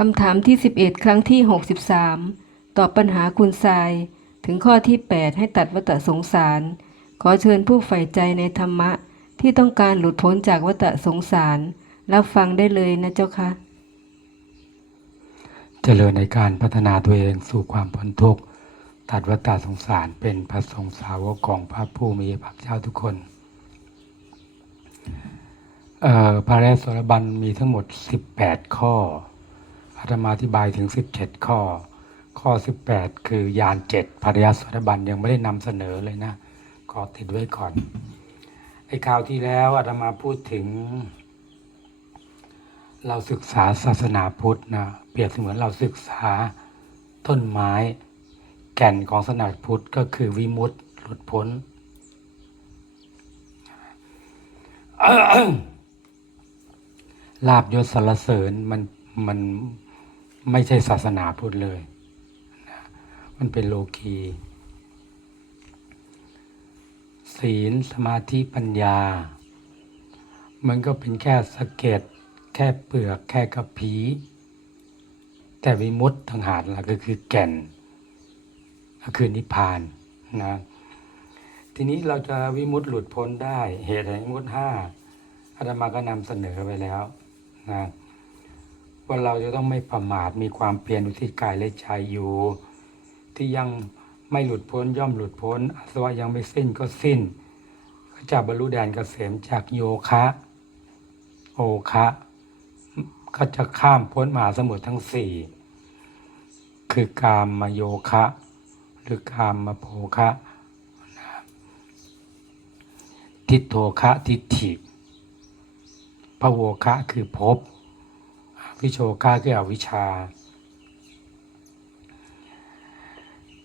คำถามที่ 11 ครั้งที่ 63 ตอบปัญหาคุณทราย ถึงข้อที่ 8 ให้ตัดวัฏสงสาร ขอเชิญผู้ใฝ่ใจในธรรมะ ที่ต้องการหลุดพ้นจากวัฏสงสาร รับฟังได้เลยนะเจ้าค่ะ เจริญในการพัฒนาตัวเองสู่ความพ้นทุกข์ตัดวัฏสงสารเป็นพระสงฆ์สาวกของพระผู้มีพระเจ้าทุกคนพระแรกสรบันมีทั้งหมด 18 ข้อ อาตมาอธิบายถึง 17 ข้อ ข้อ 18 คือยานเจ็ดภริยสรบันยังไม่ได้นำเสนอเลยนะ ขอติดไว้ก่อน ไอ้คราวที่แล้วอาตมาพูดถึง เราศึกษาศาสนาพุทธนะ เปรียบเสมือนเราศึกษาต้นไม้ แก่นของศาสนาพุทธก็คือวิมุตติหลุดพ้นลาบยศสรรเสริญมันมัน ไม่ใช่ศาสนาพุทธเลยนะมันเป็นโลกีศีลสมาธิปัญญา มันก็เป็นแค่สะเก็ดแค่เปลือกแค่กระพี แต่วิมุตติทางหากล่ะก็คือแก่นก็คือนิพพานนะทีนี้เราจะวิมุตติหลุดพ้นได้เหตุแห่งวิมุตติห้าอาตมาก็นำเสนอไปแล้วนะ ว่าเราจะต้องไม่ประมาทมีความเพียรอุทิศกายและใจอยู่ ที่ยังไม่หลุดพ้นย่อมหลุดพ้นอาสวะยังไม่สิ้นก็สิ้น ก็จะบรรลุแดนเกษมจากโยคะโอคะก็จะข้ามพ้นมหาสมุทรทั้งสี่คือกามมาโยคะ หรือกามมาโภคะนะทิฏโทคะทิฏฐิพระโวคะคือภพ วิโชคะคืออวิชชา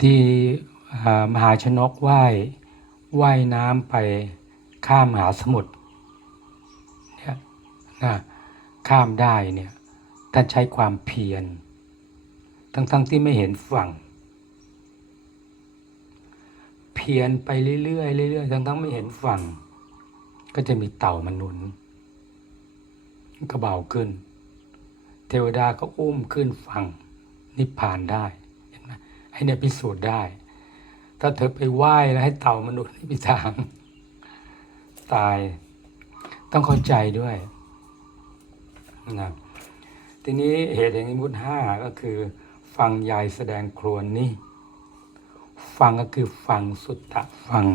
ที่มหาชนกว่ายว่ายน้ำไปข้ามมหาสมุทรเนี่ยนะข้ามได้เนี่ยท่านใช้ความเพียร ทั้งๆที่ไม่เห็นฝั่ง เพียรไปเรื่อยๆเรื่อยๆทั้งๆไม่เห็นฝั่ง ก็จะมีเต่ามาหนุน ก็เบาขึ้น ทวดาก็อุ้มขึ้นฝั่งนิพพานได้เห็นไหมให้เนี่ยพิสูจน์ได้ ถ้าเธอไปไหว้แล้วให้เต่ามนุษย์นี่พิทางตาย ต้องเข้าใจด้วยนะทีนี้เหตุแห่งวิมุตห้าก็คือฟังยายแสดงครวนนี่ฟังก็คือฟังสุตตะฟัง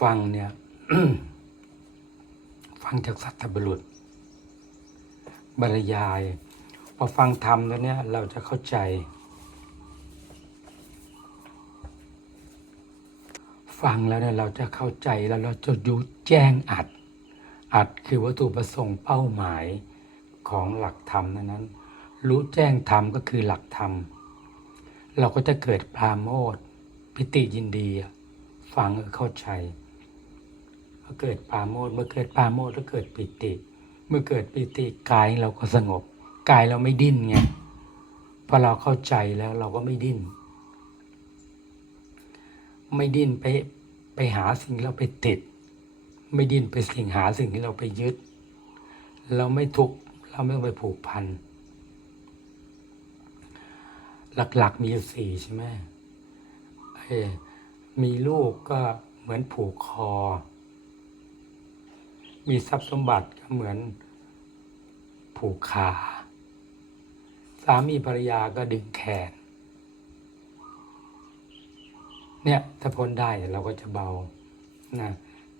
ฟังเนี่ย ฟังจากสัตบุรุษ บรรยาย พอฟังธรรมแล้วเนี่ยเราจะเข้าใจ ฟังแล้วเนี่ยเราจะเข้าใจแล้วเราจะรู้แจ้งอัด อัดคือวัตถุประสงค์เป้าหมายของหลักธรรมนั้น รู้แจ้งธรรมก็คือหลักธรรม เราก็จะเกิดปราโมทย์ปิติยินดี ฟังเข้าใจพอเกิดปาโมทย์เมื่อเกิดปาโมทย์แล้วเกิดปิติ เมื่อเกิดปิติกายเราก็สงบ กายเราไม่ดิ้นไงพอเราเข้าใจแล้วเราก็ไม่ดิ้น ไม่ดิ้นไปไปหาสิ่งที่เราไปติด ไม่ดิ้นไปสิ่งหาสิ่งที่เราไปยึด เราไม่ทุกข์เราไม่ต้องไปผูกพัน หลักๆมีอยู่สี่ใช่ไหมมีลูกก็เหมือนผูกคอ มีทรัพย์สมบัติก็เหมือนผูกขาสามีภรรยาก็ดึงแขน เนี่ยถ้าพ้นได้เราก็จะเบานะ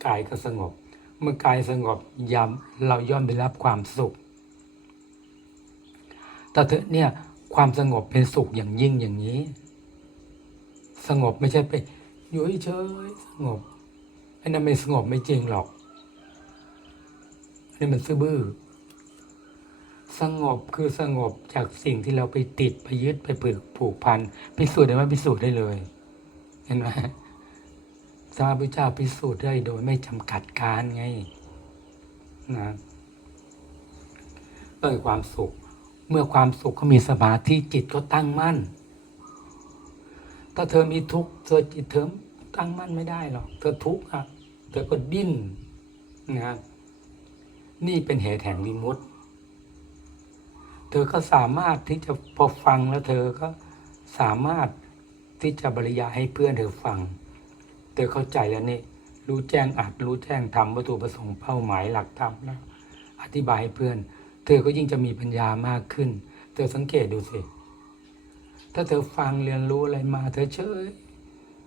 กายก็สงบ เมื่อกายสงบยำเราย่อมได้รับความสุขแต่เถอะเนี่ยความสงบเป็นสุขอย่างยิ่งอย่างนี้ สงบไม่ใช่ไปอยู่เฉยสงบไอ้นั่นไม่สงบไม่จริงหรอก นี่มันซื่อบื้อสงบคือสงบจากสิ่งที่เราไปติดไปยึดไปผูกผูกพันพิสูจน์ได้ไหมพิสูจน์ได้เลย เห็นไหมพระพุทธเจ้าพิสูจน์ได้โดยไม่จำกัดการไงนะเกิดความสุข เมื่อความสุขก็มีสมาธิจิตก็ตั้งมั่น ถ้าเธอมีทุกข์เธอจิตเธอตั้งมั่นไม่ได้หรอกเธอทุกข์อะเธอก็ดิ้นนะ นี่เป็นเหตุแห่งวิมุตติ เธอก็สามารถที่จะพอฟังแล้วเธอก็สามารถที่จะบรรยายให้เพื่อนเธอฟัง เธอเข้าใจแล้วนี่รู้แจ้งอัดรู้แจ้งทำวัตถุประสงค์เป้าหมายหลักธรรมแล้วอธิบายให้เพื่อน เธอก็ยิ่งจะมีปัญญามากขึ้น เธอสังเกตดูสิ ถ้าเธอฟังเรียนรู้อะไรมา เธอเฉย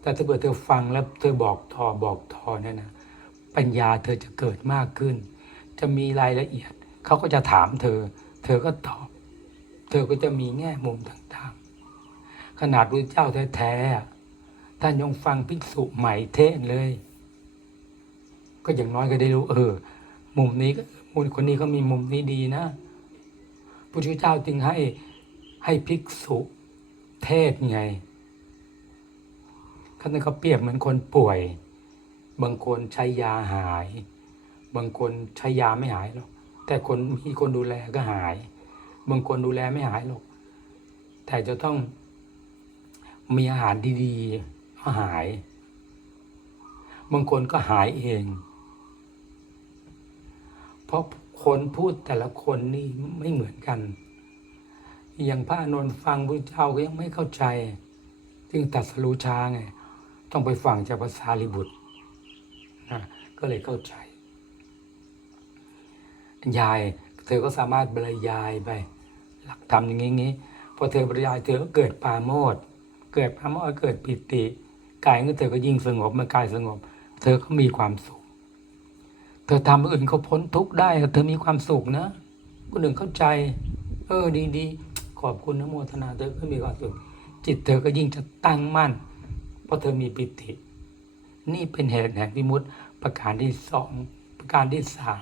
แต่ถ้าเกิดเธอฟังแล้วเธอบอกทอบอกทอเนี่ยนะปัญญาเธอจะเกิดมากขึ้น จะมีรายละเอียด เขาก็จะถามเธอ เธอก็ตอบ เธอก็จะมีแง่มุมต่างๆ ขนาดพระเจ้าแท้ๆท่านยังฟังภิกษุใหม่เทศเลย ก็อย่างน้อยก็ได้รู้ เออ มุมนี้ก็มุมคนนี้ก็มีมุมนี้ดีนะพระพุทธเจ้าจึงให้ให้ภิกษุเทศไงเขาเนี่ยเขาเปรียบเหมือนคนป่วย บางคนใช้ยาหาย บางคนใช้ยาไม่หายหรอก แต่คนมีคนดูแลก็หาย บางคนดูแลไม่หายหรอก แต่จะต้องมีอาหารดีๆก็หาย บางคนก็หายเอง เพราะคนพูดแต่ละคนนี่ไม่เหมือนกัน อย่างพระอานนฟังพระเจ้าก็ยังไม่เข้าใจจึงตัดสรู้ช้าไง ต้องไปฟังจากภาษาลิบุตรนะก็เลยเข้าใจ ยาย เธอก็สามารถบรรยายไป หลักธรรมอย่างนี้พอเธอบรรยายเธอก็เกิดปาโมทย์เกิดปาโมทย์เกิดปิติกายของเธอก็ยิ่งสงบเมื่อกายสงบ เธอก็มีความสุข เธอทำให้อื่นเขาพ้นทุกข์ได้ เธอมีความสุขนะคนอื่นเข้าใจ เออดีดีขอบคุณนะโมทนาเธอก็มีความสุขจิตเธอก็ยิ่งจะตั้งมั่น เพราะเธอมีปิติ นี่เป็นเหตุแห่งวิมุตติประการที่สองประการที่สาม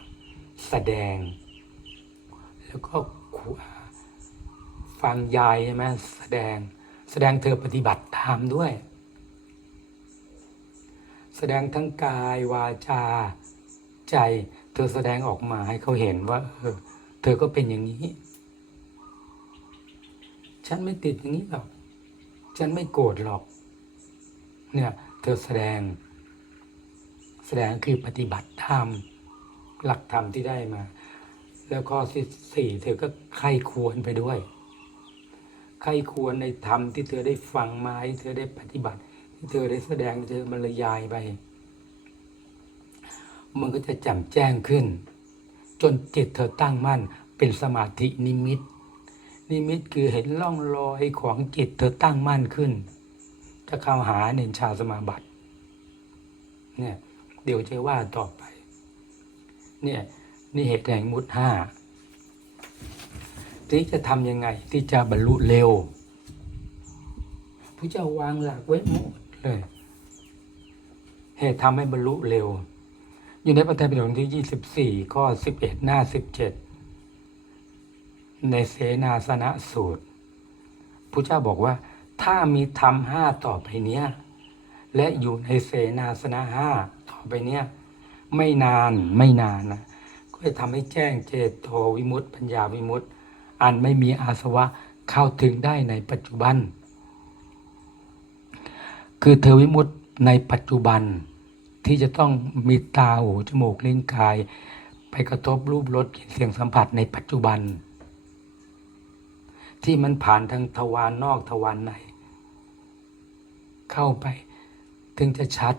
แสดง แล้วก็ฟังยายใช่ไหมแสดง แสดงเธอปฏิบัติตามด้วย แสดงทั้งกายวาจาใจ เธอแสดงออกมาให้เขาเห็นว่าเออเธอก็เป็นอย่างนี้ ฉันไม่ติดอย่างนี้หรอก ฉันไม่โกรธหรอก เนี่ย เธอแสดง แสดงคือปฏิบัติธรรม หลักธรรมที่ได้มา แล้วข้อที่สี่เธอก็ใครควรไปด้วย ใครควรในธรรมที่เธอได้ฟังมาที่เธอได้ปฏิบัติ ที่เธอได้แสดงเธอบรรยายไป มันก็จะแจ่มแจ้งขึ้น จนจิตเธอตั้งมั่นเป็นสมาธินิมิต นิมิตคือเห็นร่องรอยของจิตเธอตั้งมั่นขึ้น จะเข้าหาเนนชาสมาบัติเนี่ยเดี๋ยวจะว่าต่อไป เนี่ยนี่เหตุแห่งมุดห้าที่จะทำยังไงที่จะบรรลุเร็วพระเจ้าวางหลักไว้หมดเลย เหตุทำให้บรรลุเร็ว อยู่ในพระไตรปิฎกที่ยี่สิบสี่ข้อสิบเอ็ดหน้าสิบเจ็ดในเสนาสนะสูตรพระเจ้าบอกว่า ถ้ามีธรรมห้าต่อไปเนี้ย และอยู่ในเสนาสนะห้าต่อไปเนี้ย ไม่นานไม่นานนะก็จะทำให้แจ้งเจโตวิมุตติปัญญาวิมุตติอันไม่มีอาสวะเข้าถึงได้ในปัจจุบัน คือเธอวิมุตติในปัจจุบันที่จะต้องมีตาหูจมูกลิ้นกาย ไปกระทบรูปรสกลิ่นเสียงสัมผัสในปัจจุบัน ที่มันผ่านทางทวารนนอกทวารใน เข้าไปถึงจะชัด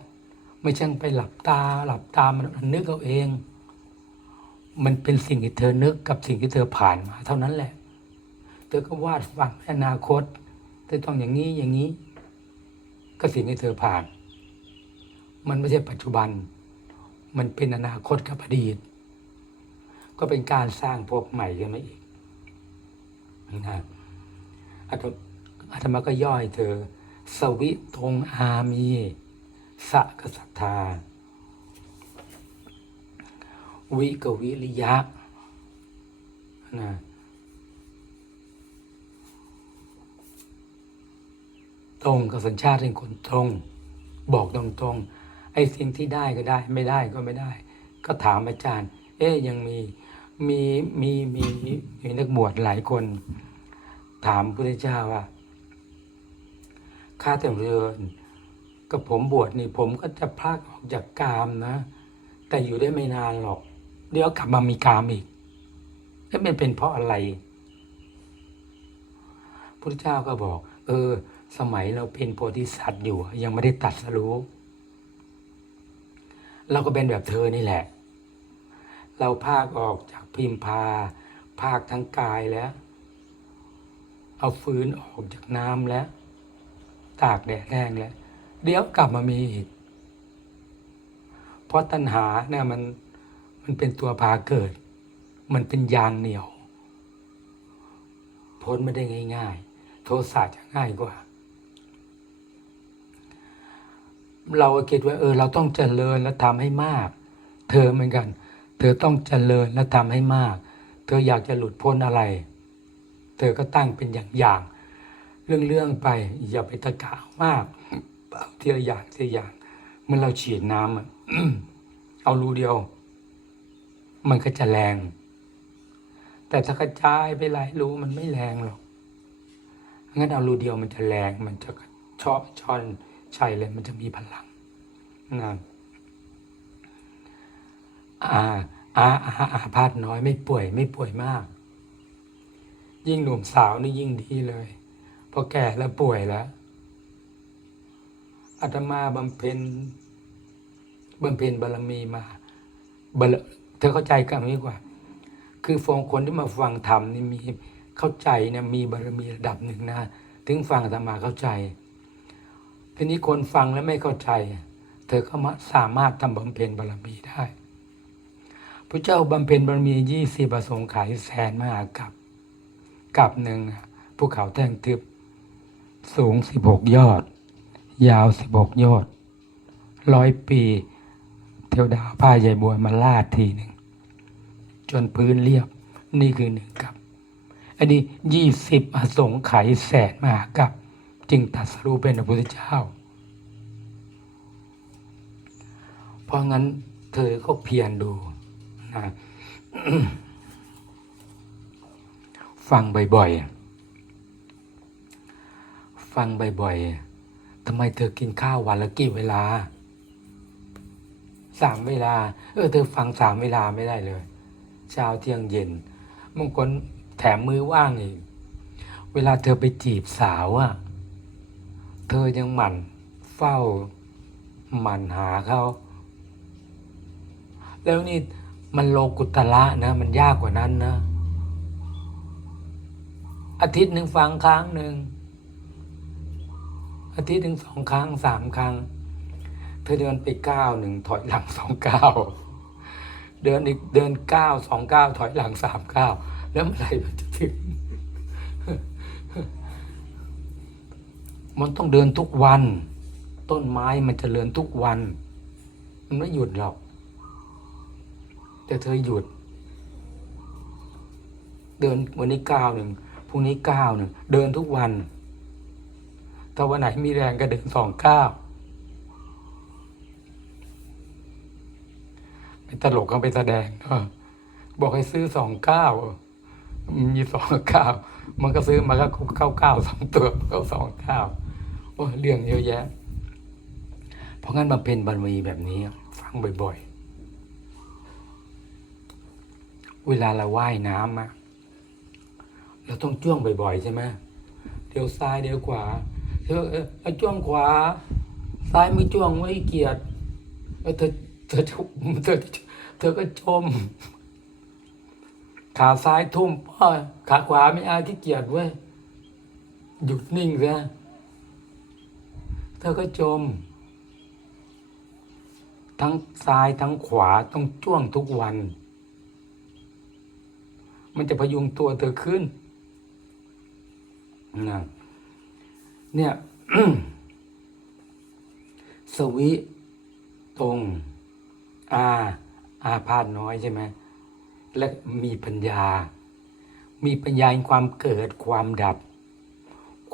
ไม่ใช่ไปหลับตา หลับตามันนึกเอาเอง มันเป็นสิ่งที่เธอนึกกับสิ่งที่เธอผ่านมา เท่านั้นแหละ เธอก็วาดฝันอนาคตเธอต้องอย่างนี้อย่างนี้ ก็สิ่งที่เธอผ่าน มันไม่ใช่ปัจจุบัน มันเป็นอนาคตกับอดีต ก็เป็นการสร้างภพใหม่ขึ้นมาอีกนะอาตอาตมาก็ย่อยเธอ สวิตงอามี สะกสัทธา วิกวิริยะนะตรงกับสัญชาติเป็นคนตรง บอกตรงๆไอ้สิ่งที่ได้ก็ได้ ไม่ได้ก็ไม่ได้ ก็ถามอาจารย์ เอ๊ยยังมีมีมีมีมีนักบวชหลายคน ถามพระพุทธเจ้าว่าข้าแต่เริญ กับผมบวชนี่ผมก็จะพลากออกจากกามนะ แต่อยู่ได้ไม่นานหรอก เดี๋ยวกลับมามีกามอีกแล้วมันเป็นเพราะอะไรพุทธเจ้าก็บอก เออ สมัยเราเป็นโพธิสัตว์อยู่ ยังไม่ได้ตัดสรู้เราก็เป็นแบบเธอนี่แหละ เราภาคออกจากพิมพา ภาคทั้งกายแล้ว เอาฟื้นออกจากน้ำแล้ว ตากแดดแห้งแล้ว เดี๋ยวกลับมามีอีก เพราะตัณหาเนี่ยมันมันเป็นตัวพาเกิด มันเป็นยางเหนียว พ้นไม่ได้ง่าย ๆ โทสะจะง่ายกว่า เราคิดว่าเออ เราต้องเจริญและทำให้มาก เธอเหมือนกัน เธอต้องเจริญและทำให้มาก เธออยากจะหลุดพ้นอะไร เธอก็ตั้งเป็นอย่างๆเรื่องๆไปอย่าไปตะกาวมาก ทีละอย่างทีละอย่างเมื่อเราฉีดน้ำอะเอารูเดียว มันก็จะแรง แต่ถ้ากระจายไปหลายรูมันไม่แรงหรอกงั้นเอารูเดียวมันจะแรง มันจะชอบชอนใช่เลยมันจะมีพลังนะอาอาอาอาพาธน้อยไม่ป่วย ไม่ป่วยมาก ยิ่งหนุ่มสาวนี่ยิ่งดีเลย พอแก่แล้วป่วยแล้ว อาตมาบำเพ็ญบำเพ็ญบารมีมาบารเธอเข้าใจกันนี้กว่า คือฟงคนที่มาฟังธรรมนี่มีเข้าใจเนี่ยมีบารมีระดับหนึ่งนะ ถึงฟังธรรมาเข้าใจ ทีนี้คนฟังแล้วไม่เข้าใจ เธอก็มาสามารถทำบำเพ็ญบารมีได้พระเจ้าบำเพ็ญบารมียี่สิบประสงค์ขายแสนมหากับกับหนึ่งภูเขาแท่งทึบสูงสิบหกยอด ยาวสิบหกยอดร้อยปี เทวดาผ้าใยบัวมาลาดทีหนึ่ง จนพื้นเรียบนี่คือหนึ่งกับ อันนี้ยี่สิบอสงไขยแสนมหากับ จึงตัดสรู้เป็นพระพุทธเจ้า เพราะงั้นเธอก็เพียรดูนะฟังบ่อยๆ ฟังบ่อยๆ ทำไมเธอกินข้าววันละกี่เวลา สามเวลา เออ เธอฟังสามเวลาไม่ได้เลยเช้าเที่ยงเย็นบางคนแถมมือว่างอีก เวลาเธอไปจีบสาวอะเธอยังหมั่นเฝ้าหมั่นหาเขา แล้วนี่มันโลกุตละนะ มันยากกว่านั้นนะ อาทิตย์หนึ่งฟังครั้งหนึ่ง อาทิตย์หนึ่งสองครั้งสามครั้ง เธอเดินไปก้าวหนึ่งถอยหลังสองก้าวเดินอีกเดินก้าวสองก้าวถอยหลังสามก้าวแล้วเมื่อไหร่มันจะถึง มันต้องเดินทุกวัน ต้นไม้มันจะเดินทุกวัน มันไม่หยุดหรอก แต่เธอหยุด เดินวันนี้ก้าวหนึ่งพรุ่งนี้ก้าวหนึ่งเดินทุกวัน ถ้าวันไหนมีแรงก็เดินสองก้าวไม่ตลกก็ไปแสดงบอกให้ซื้อสองก้าวมีสองก้าวมันก็ซื้อมาก็เข้าเก้าสองตัวเข้าสองก้าวโอ้เรื่องเยอะแยะ เพราะงั้นมาเป็นบารมีแบบนี้ ฟังบ่อย ๆ เวลาเราว่ายน้ำอะเราต้องจ้วงบ่อย ๆ ใช่ไหมเดี๋ยวซ้ายเดี๋ยวขวา เธอเออเอาจ้วงขวา ซ้ายไม่จ้วงไม่เกียดเออเธอเธอเธอเธอก็จม ขาซ้ายทุ่มอ้อขาขวาไม่อายขี้เกียจเว้ยหยุดนิ่งซะเธอก็จม ทั้งซ้ายทั้งขวาต้องจ้วงทุกวัน มันจะพยุงตัวเธอขึ้นนะ เนี่ยสวิตรงอาอาพาธน้อยใช่ไหมและมีปัญญา มีปัญญาในความเกิดความดับ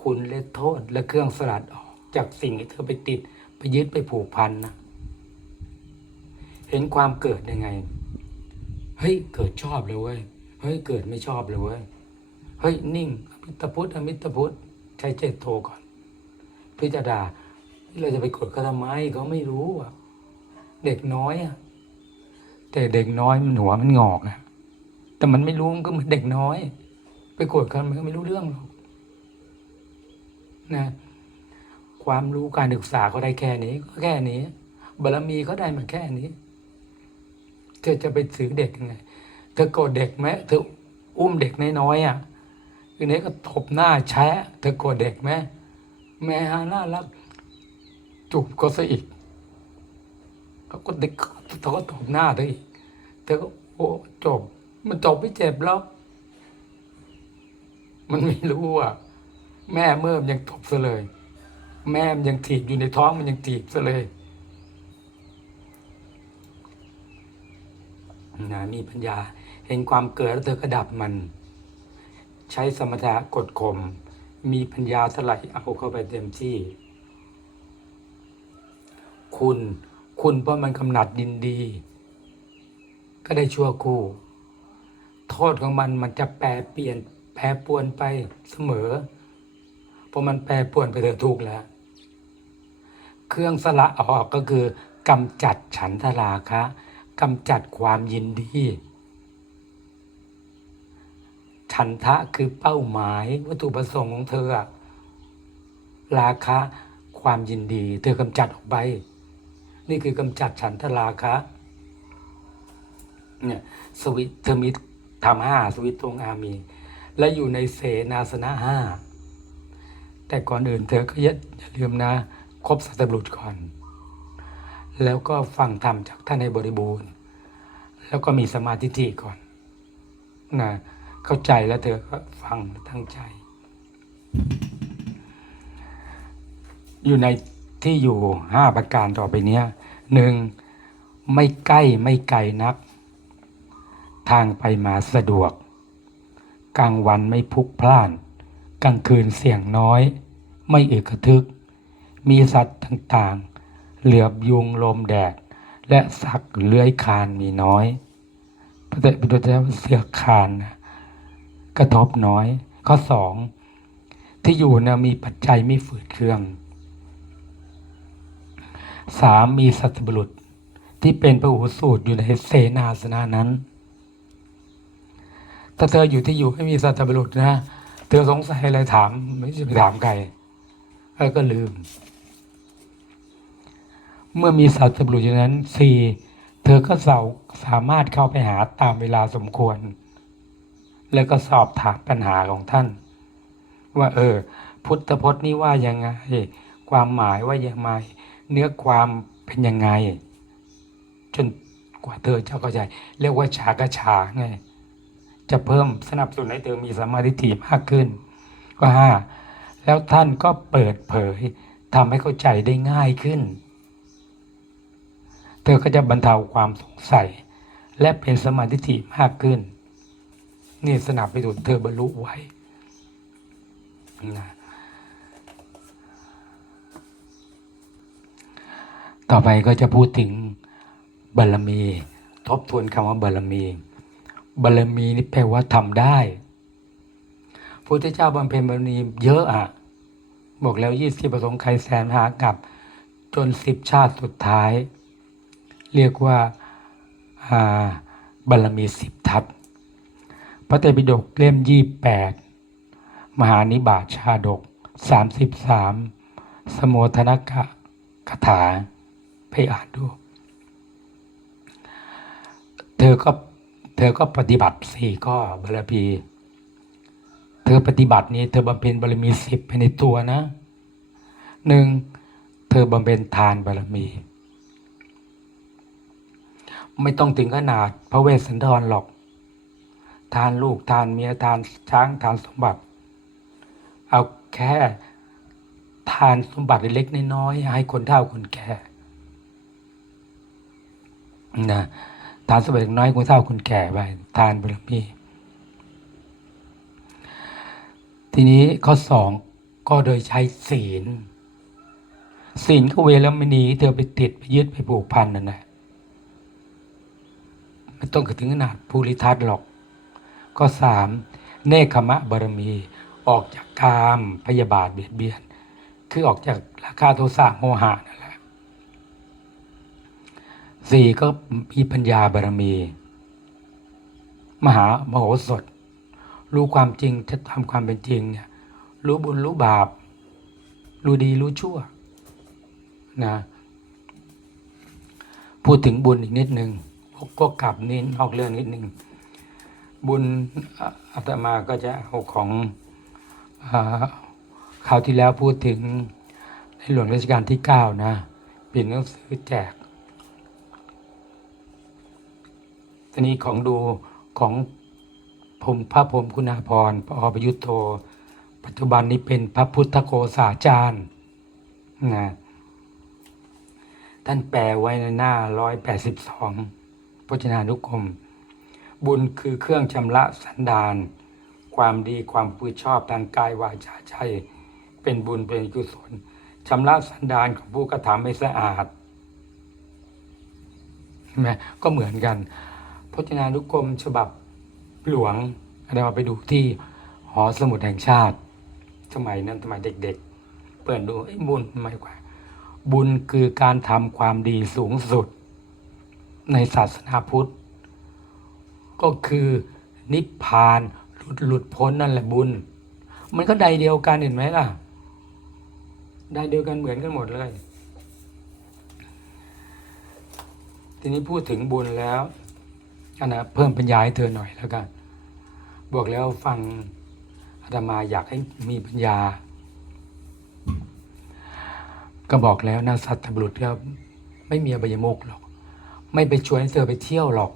คุณและโทษและเครื่องสลัดออกจากสิ่งที่เธอไปติดไปยึดไปผูกพันนะเห็นความเกิดยังไง เฮ้ย เกิดชอบเลยเว้ย เฮ้ย เกิดไม่ชอบเลยเว้ย เฮ้ย นิ่ง อมิตรพุทธอมิตรพุทธใช้เจตโทก่อน พิจารณาเราจะไปกดเขาทำไมเขาไม่รู้อะ เด็กน้อยอะแต่เด็กน้อยมันหัวมันงอกอะแต่มันไม่รู้มันก็เหมือนเด็กน้อย ไปกดเขามันก็ไม่รู้เรื่องหรอกนะความรู้การศึกษาเขาได้แค่นี้ก็แค่นี้บารมีเขาได้มาแค่นี้เธอจะไปถือเด็กยังไงเธอกรธเด็กไหมเธออุ้มเด็กน้อยๆอะทีนี้ก็ตบหน้าแชะเธอกรธเด็กไหม แม่ฮาน่ารักจูบก็ซะอีกเขาก็เด็กเขาก็ตบหน้าเธออีกเธอก็โอ้จบ มันจบไม่เจ็บแล้ว มันไม่รู้อะ แม่เมื่อมนยังตบซะเลย แม่มยังถีบอยู่ในท้องมันยังถีบซะเลยนะมีปัญญาเห็นความเกิดแล้วเธอก็ดับมัน ใช้สมถะกดข่ม มีปัญญาเท่าไหร่เอาเข้าไปเต็มที่ คุณ คุณเพราะมันกำหนัดยินดี ก็ได้ชั่วคู่ โทษของมันมันจะแปรเปลี่ยนแปรปวนไปเสมอ เพราะมันแปรปวนไปเถอะถูกแล้ว เครื่องสละออกก็คือกำจัดฉันทราคะกำจัดความยินดี ฉันทะคือเป้าหมายวัตถุประสงค์ของเธออะราคะความยินดี เธอกำจัดออกไป นี่คือกำจัดฉันทราคะเนี่ยสวิตเธอมีทำห้าสวิตตรงอามี และอยู่ในเสนาสนะห้าแต่ก่อนอื่นเธอก็อย่าอย่าลืมนะครบสัตบุรุษก่อน แล้วก็ฟังธรรมจากท่านในบริบูรณ์ แล้วก็มีสมาธิทีก่อนนะ เข้าใจแล้วเธอก็ฟังตั้งใจ อยู่ในที่อยู่ห้าประการต่อไปเนี้ยหนึ่งไม่ใกล้ไม่ไกลนัก ทางไปมาสะดวก กลางวันไม่พลุกพล่าน กลางคืนเสียงน้อย ไม่อึกกระทึก มีสัตว์ต่างๆ เหลือบยุงลมแดด และสักเลื้อยคานมีน้อยพระเดชพระเจ้าเสือคานนะ กระทบน้อย ข้อสองที่อยู่นะมีปัจจัยไม่ฝืดเครื่องสามมีสัตบุรุษที่เป็นพระหูสูตรอยู่ในเสนาสนะนั้น ถ้าเธออยู่ที่อยู่ไม่มีสัตบุรุษนะ เธอสงสัยอะไรถาม ไม่ใช่ไปถามใครเออก็ลืม เมื่อมีสัตบุรุษอยู่นั้นสี่เธอก็สาสามารถเข้าไปหาตามเวลาสมควร แล้วก็สอบถามปัญหาของท่าน ว่า เออ พุทธพจน์นี้ว่ายังไง ความหมายว่ายังไงเนื้อความเป็นยังไง จนกว่าเธอจะเข้าใจ เรียกว่าชากระชาไงจะเพิ่มสนับสนุนให้เธอมีสมาธิมากขึ้น ก็ห้าแล้วท่านก็เปิดเผยทำให้เข้าใจได้ง่ายขึ้น เธอก็จะบรรเทาความสงสัย และเป็นสมาธิมากขึ้น นี่สนับไปดุนเธอบรรลุไว้นะต่อไปก็จะพูดถึงบารมี ทบทวนคำว่าบารมี บารมีนี่แปลว่าทำได้พระพุทธเจ้าบำเพ็ญบารมีเยอะอะ บอกแล้วยี่สิบประสงค์ไขแสนหากับจนสิบชาติสุดท้าย เรียกว่าอ่าบารมีสิบทัศ พระไตรปิฎกเล่มยี่แปดมหานิบาตชาดกสามสิบสามสโมทนกะคาถาไปอ่านดู เธอก็เธอก็ปฏิบัติสี่ข้อบารมีเธอปฏิบัตินี้ เธอบำเพ็ญบารมีสิบในตัวนะหนึ่งเธอบำเพ็ญทานบารมี ไม่ต้องถึงขนาดพระเวสสันดรหรอก ทานลูกทานเมียทานช้างทานสมบัติ เอาแค่ทานสมบัติเล็กน้อยให้คนเฒ่าคนแก่นะทานสมบัติน้อยคนเฒ่าคนแก่ไปทานบารมีทีนี้ข้อสองก็โดยใช้ศีล ศีลก็เวรมณีเธอไปติดไปยึดไปผูกพันนั่นแหละไม่ต้องถึงขนาดภูริทัศน์หรอก ข้อสามเนคขมะบารมี ออกจากกามพยาบาทเบียดเบียน คือออกจากราคาโทสะโมหะนั่นแหละสี่ก็มีปัญญาบารมี มหามโหสถ รู้ความจริงจะทำความเป็นจริงเนี่ยรู้บุญรู้บาป รู้ดีรู้ชั่วนะพูดถึงบุญอีกนิดหนึ่งก็กลับนิดนอกเรื่องนิดหนึ่ง บุญอาตมาก็จะเอาของอคราวที่แล้วพูดถึงในหลวงรัชกาลที่เก้านะเป็นหนังสือแจกทีนี้ของดูของผมพระพรมคุณาภรณ์ปอประยุทธโธ ปัจจุบันนี้เป็นพระพุทธโกษาจารย์นะท่านแปลไว้ในหน้าร้อยแปดสิบสองพจนานุกรม บุญคือเครื่องชำระสันดาน ความดีความพืชชอบทางกายวาจาใจเป็นบุญเป็นกุศลชำระสันดานของผู้กระทำให้สะอาดเห็นไหมก็เหมือนกันพจนานุกรมฉบับหลวงเราไปดูที่หอสมุดแห่งชาติ สมัยนั้นสมัยเด็ก ๆ เปิดดูไอ้บุญหมายควาบุญคือการทำความดีสูงสุด ในศาสนาพุทธ ก็คือนิพพานหลุดหลุดพ้นนั่นแหละบุญ มันก็ใดเดียวกันเห็นไหมล่ะ ใดเดียวกันเหมือนกันหมดเลย ทีนี้พูดถึงบุญแล้วอันนะเพิ่มปัญญาให้เธอหน่อยแล้วกันบอกแล้วฟังอาตมาอยากให้มีปัญญา ก็บอกแล้วนะสัตว์บุรุษก็ไม่มีอบายมุกหรอก ไม่ไปชวนเธอไปเที่ยวหรอก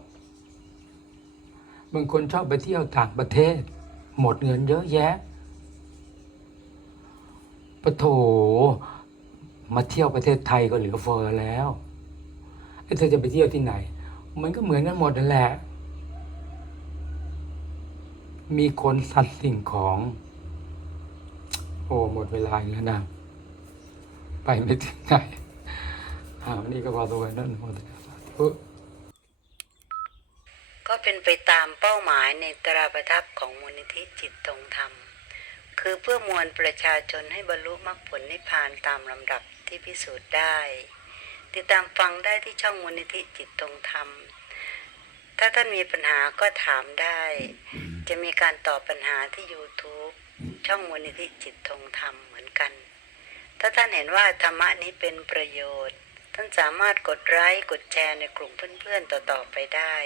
บางคนชอบไปเที่ยวต่างประเทศ หมดเงินเยอะแยะปะโถมาเที่ยวประเทศไทยก็เหลือเฟือแล้วไอ้เธอจะไปเที่ยวที่ไหน มันก็เหมือนกันหมดนั่นแหละ มีคนสัตว์สิ่งของ โอ้หมดเวลาแล้วนะ ไปไม่ถึงไหนอ่าวันนี้ก็พอตัวนั่นโมทนาสาธุ ก็เป็นไปตามเป้าหมายในตราประทับของมูลนิธิจิตตรงธรรม คือเพื่อมวลประชาชนให้บรรลุมรรคผลนิพพานตามลำดับที่พิสูจน์ได้ ติดตามฟังได้ที่ช่องมูลนิธิจิตตรงธรรม ถ้าท่านมีปัญหาก็ถามได้ จะมีการตอบปัญหาที่ YouTube ช่องมูลนิธิจิตตรงธรรมเหมือนกัน ถ้าท่านเห็นว่าธรรมะนี้เป็นประโยชน์ ท่านสามารถกดไลค์กดแชร์ในกลุ่มเพื่อนๆต่อๆไปได้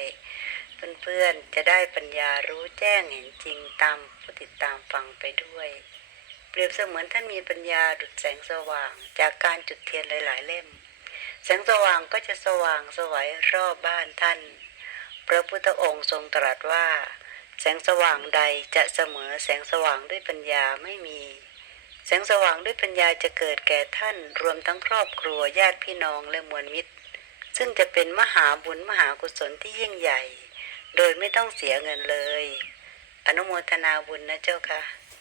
เพื่อนๆ จะได้ปัญญารู้แจ้งเห็นจริงตามผู้ติดตามฟังไปด้วย เปรียบเสมือนท่านมีปัญญาดุจแสงสว่าง จากการจุดเทียนหลาย ๆ เล่ม แสงสว่างก็จะสว่างสวัยรอบบ้านท่าน พระพุทธองค์ทรงตรัสว่า แสงสว่างใดจะเสมอแสงสว่างด้วยปัญญาไม่มี แสงสว่างด้วยปัญญาจะเกิดแก่ท่านรวมทั้งครอบครัวญาติพี่น้องและมวลมิตร ซึ่งจะเป็นมหาบุญมหากุศลที่ยิ่งใหญ่ โดยไม่ต้องเสียเงินเลย อนุโมทนาบุญนะเจ้าค่ะ